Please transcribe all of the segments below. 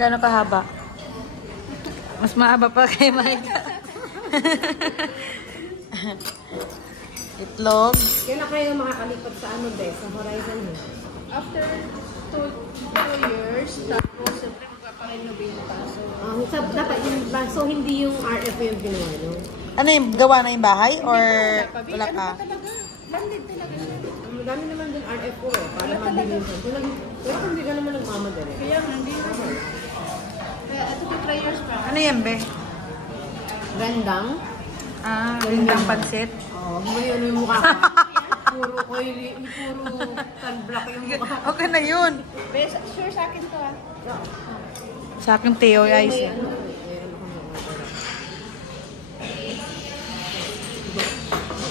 Gaano kahaba? Mas mahaba pa kay Maika. Itlog. Kailan kayo makakalipat sa ano, Bes? Sa Horizon Hill? After 2 years, tapos siyempre magpaparenovate pa. So, Dapat yung, so hindi yung RF yung ginawa, no? Ano yung gawa na yung bahay? Or wala ano ka? pa talaga? Landed talaga siya. Ang dami naman din RFO eh. Para mabilis. Pero hindi ka naman nagmamadali. Kaya hindi naman. Kaya ito 3 years pa. Ano yan, be? Rendang. Rindang pansit. Oo, yun yung mukha ko. Puro oily, puro sunblock yung mukha. Okay na yun. Bes, sure sa akin to ah. Sa akin, Teo, guys.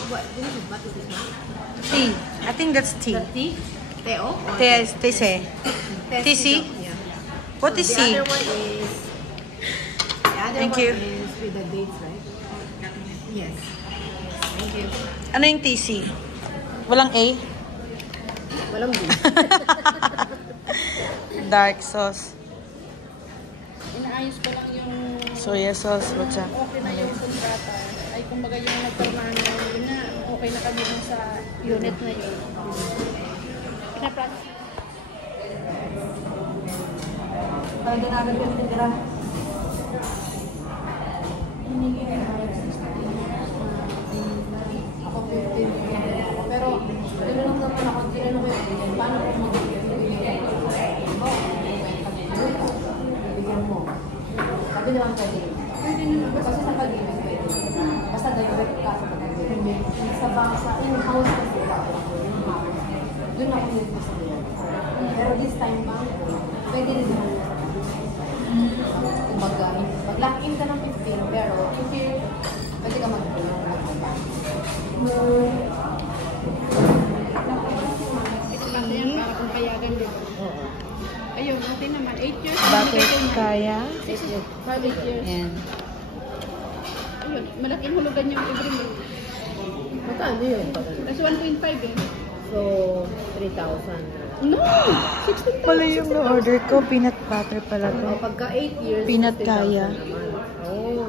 What is this now? Tea. I think that's tea. Tea? Teo? Tese. TC? Yeah. What is The C? other one is... The other Thank one you. is with the dates, right? Yes. Thank you. Ano yung TC? Walang A? Walang B. Dark sauce. Inaayos ko lang yung Soya sauce. What's that? okay na yung kontrata. Ay, kumbaga yung nagpirmahan na yun na, okay na kami dun sa unit na yun. Pinapractice. Parang ganagal yung titira. Ako 15. Pero, tinanong naman ako, tinanong ko yun, paano ko mag-bigyan mo? Sabi naman pwede. Pwede naman. Kasi sa pag-ibig pwede. Basta direct ka sa pag-ibig. Sa bangsa, yung house kasi yung house. Doon ako nito sa niya. Pero this time ba, pwede rin naman. Kumbaga, mag-lock-in ka ng 15, pero pwede ka mag-lock-in. Ito lang yan, para kung payagan din. Oo. Ayun, okay naman. 8 years. Bakit kaya? 8 years. Yan. Ayun, malaking hulugan yung every month. Magkano yun? That's 1.5 eh. So, 3,000. No! 16,000. Pala yung na-order ko. Peanut butter pala to. O, pagka 8 years, Peanut 50,000 kaya. naman. Oo.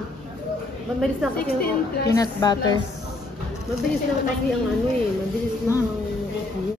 Mabilis na kasi 16 plus Peanut butter. plus. Mabilis na kasi ang ano eh. Mabilis na ang